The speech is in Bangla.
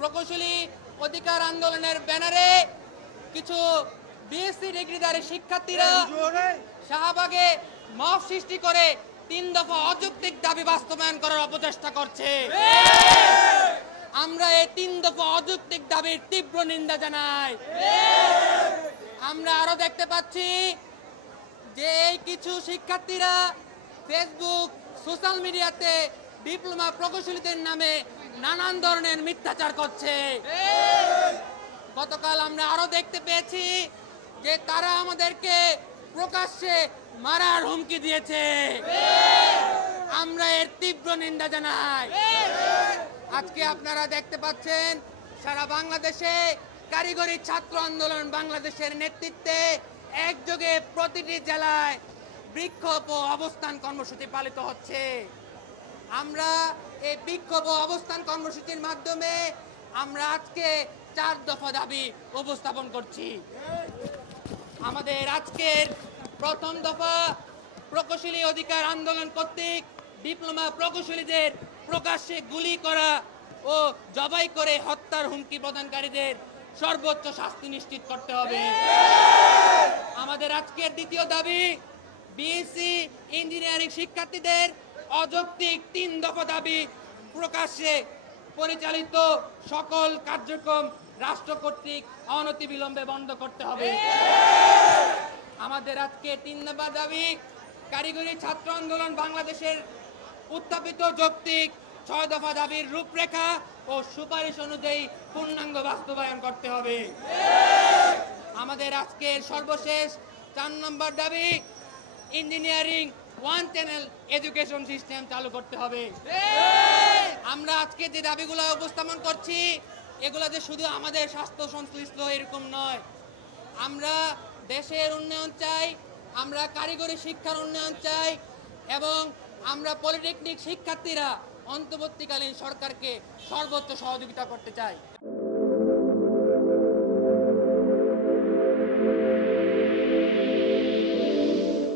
প্রকৌশলী অধিকার আন্দোলনের ব্যানারে কিছু বিএসসি ডিগ্রিধারী শিক্ষার্থীরা শাহবাগে মব সৃষ্টি করে 3 দফা অযৌক্তিক দাবি বাস্তবায়ন করার অপচেষ্টা করছে। আমরা এই 3 দফা অযৌক্তিক দাবির তীব্র নিন্দা জানাই। আমরা আরো দেখতে পাচ্ছি যে এই কিছু শিক্ষার্থীরা ফেসবুক সোশ্যাল মিডিয়াতে ডিপ্লোমা প্রকৌশলীদের নামে নানান ধরনের মিথ্যাচার করছে। গতকাল আমরা আরো দেখতে পেয়েছি যে তারা আমাদেরকে প্রকাশ্যে মারার হুমকি দিয়েছে। আমরা এর তীব্র নিন্দা জানাই। আজকে আপনারা দেখতে পাচ্ছেন সারা বাংলাদেশে কারিগরি ছাত্র আন্দোলন বাংলাদেশের নেতৃত্বে একযোগে প্রতিটি জেলায় বিক্ষোভ ও অবস্থান কর্মসূচি পালিত হচ্ছে। আমরা এই বিক্ষোভ ও অবস্থান কর্মসূচির মাধ্যমে আমরা আজকে 4 দফা দাবি উপস্থাপন করছি। আমাদের আজকের প্রথম দফা প্রকৌশলী অধিকার আন্দোলন কর্তৃক ডিপ্লোমা প্রকৌশলীদের প্রকাশ্যে গুলি করা ও জবাই করে হত্যার হুমকি প্রদানকারীদের সর্বোচ্চ শাস্তি নিশ্চিত করতে হবে। আমাদের আজকের দ্বিতীয় দাবি বিএসসি ইঞ্জিনিয়ারিং শিক্ষার্থীদের অযৌক্তিক 3 দফা দাবি প্রকাশ্যে পরিচালিত সকল কার্যক্রম রাষ্ট্র কর্তৃক অনতিবিলম্বে বন্ধ করতে হবে। আমাদের আজকে 3 নম্বর দাবি কারিগরি ছাত্র আন্দোলন বাংলাদেশের উত্থাপিত যৌক্তিক 6 দফা দাবির রূপরেখা ও সুপারিশ অনুযায়ী পূর্ণাঙ্গ বাস্তবায়ন করতে হবে। আমাদের আজকের সর্বশেষ 4 নম্বর দাবি ইঞ্জিনিয়ারিং 1 চ্যানেল এডুকেশন সিস্টেম চালু করতে হবে। আমরা আজকে যে দাবিগুলো উপস্থাপন করছি এগুলো যে শুধু আমাদের স্বাস্থ্য সংশ্লিষ্ট এরকম নয়। আমরা দেশের উন্নয়ন চাই, আমরা কারিগরি শিক্ষার উন্নয়ন চাই এবং আমরা পলিটেকনিক শিক্ষার্থীরা অন্তর্বর্তীকালীন সরকারকে সর্বোচ্চ সহযোগিতা করতে চাই।